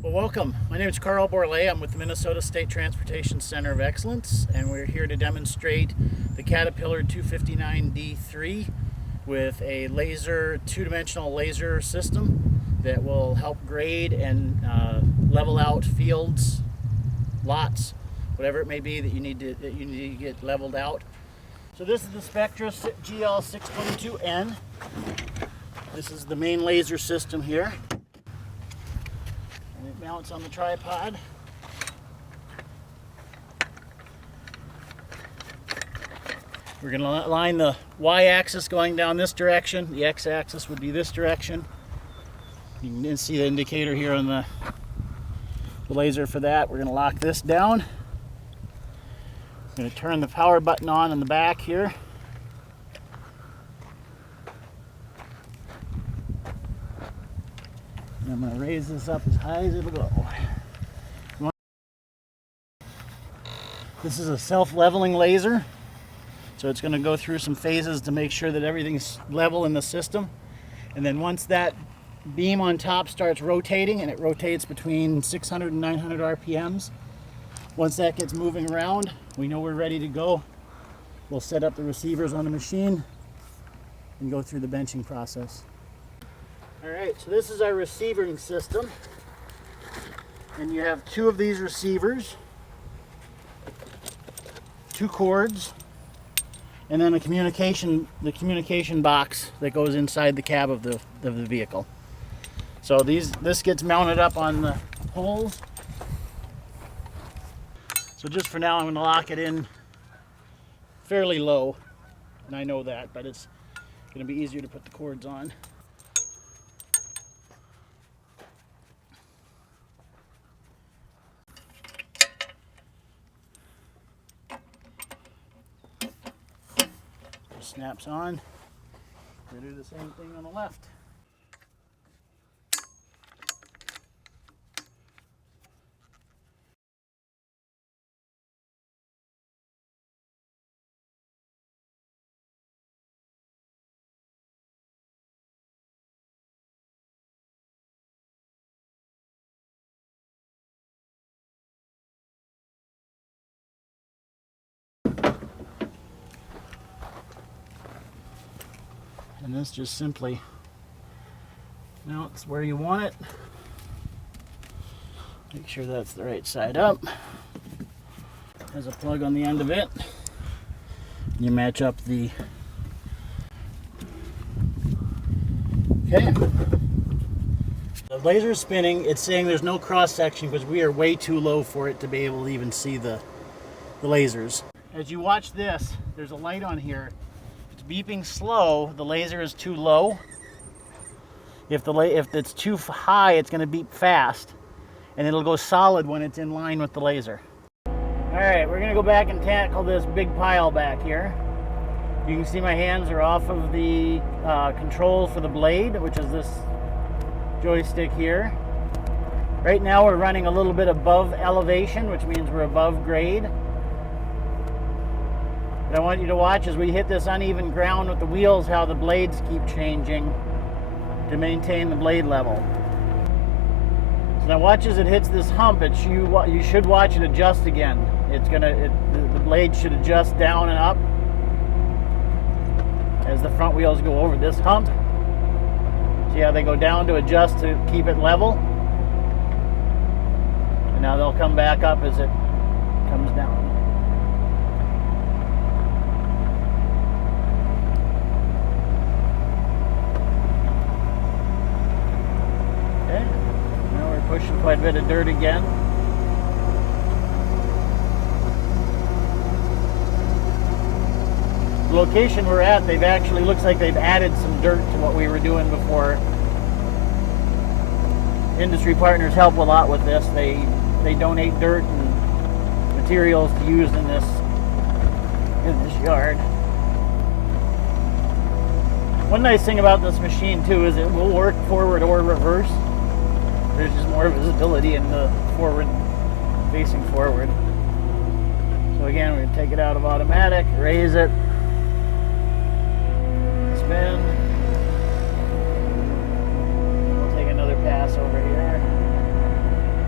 Well, welcome. My name is Carl Borlée. I'm with the Minnesota State Transportation Center of Excellence, and we're here to demonstrate the Caterpillar 259D3 with a two-dimensional laser system that will help grade and level out fields, lots, whatever it may be that you need to get leveled out. So this is the Spectra GL622N. This is the main laser system here. And it mounts on the tripod. We're going to line the y-axis going down this direction. The x-axis would be this direction. You can see the indicator here on the laser for that. We're going to lock this down. I'm going to turn the power button on in the back here. And I'm going to raise this up as high as it'll go. This is a self-leveling laser, so it's going to go through some phases to make sure that everything's level in the system. And then once that beam on top starts rotating, and it rotates between 600 and 900 RPMs, once that gets moving around, we know we're ready to go. We'll set up the receivers on the machine and go through the benching process. All right, so this is our receiving system. And you have two of these receivers, two cords, and then the communication box that goes inside the cab of the vehicle. So this gets mounted up on the poles. So just for now, I'm going to lock it in fairly low, and I know that, but it's going to be easier to put the cords on. Just snaps on. We'll do the same thing on the left. And this just simply mounts where you want it. Make sure that's the right side up. There's a plug on the end of it. You match up the... Okay. The laser is spinning. It's saying there's no cross section because we are way too low for it to be able to even see the lasers. As you watch this, there's a light on here. Beeping slow, the laser is too low. If it's too high, it's going to beep fast, and it'll go solid when it's in line with the laser. All right, we're going to go back and tackle this big pile back here. You can see my hands are off of the control for the blade, which is this joystick here. Right now we're running a little bit above elevation, which means we're above grade. What I want you to watch as we hit this uneven ground with the wheels, how the blades keep changing to maintain the blade level. So now watch as it hits this hump. You should watch it adjust again. The blade should adjust down and up as the front wheels go over this hump. See how they go down to adjust to keep it level? And now they'll come back up as it comes down. Pushing quite a bit of dirt again. The location we're at, looks like they've added some dirt to what we were doing before. Industry partners help a lot with this. They donate dirt and materials to use in this yard. One nice thing about this machine too is it will work forward or reverse. There's just more visibility in the facing forward. So again, we're going to take it out of automatic, raise it, spin. We'll take another pass over here.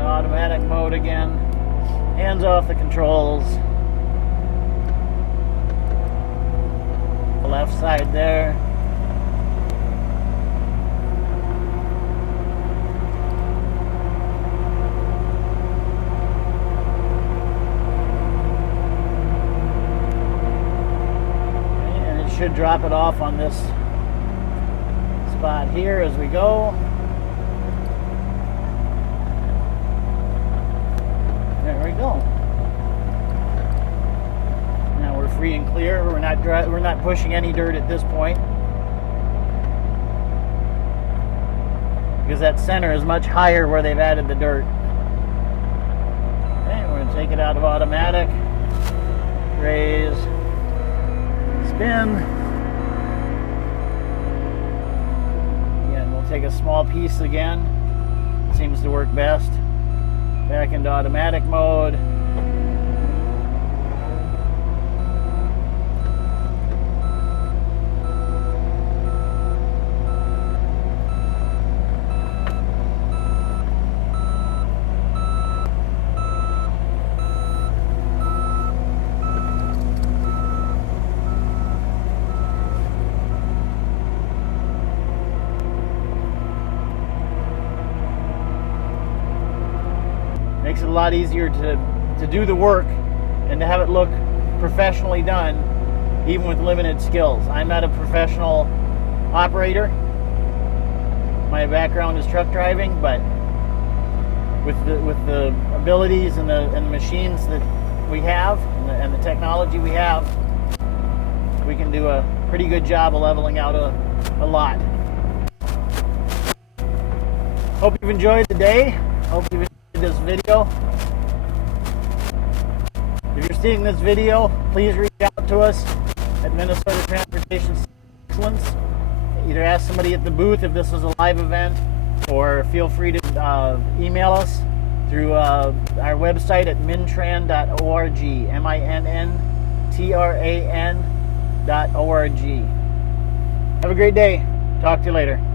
into automatic mode again. Hands off the controls. The left side there. And it should drop it off on this spot here as we go. There we go. Now we're free and clear. We're not pushing any dirt at this point, because that center is much higher where they've added the dirt. Okay, we're going to take it out of automatic. Raise. Spin. Again, we'll take a small piece again. Seems to work best. Back into automatic mode. Makes it a lot easier to do the work and to have it look professionally done, even with limited skills. I'm not a professional operator. My background is truck driving, but with the abilities and the machines that we have and the technology we have, we can do a pretty good job of leveling out a lot. Hope you've enjoyed the day. Hope you've enjoyed this video. If you're seeing this video, please reach out to us at Minnesota Transportation Excellence. Either ask somebody at the booth if this is a live event, or feel free to email us through our website at mintran.org, MINNTRAN.org. Have a great day. Talk to you later.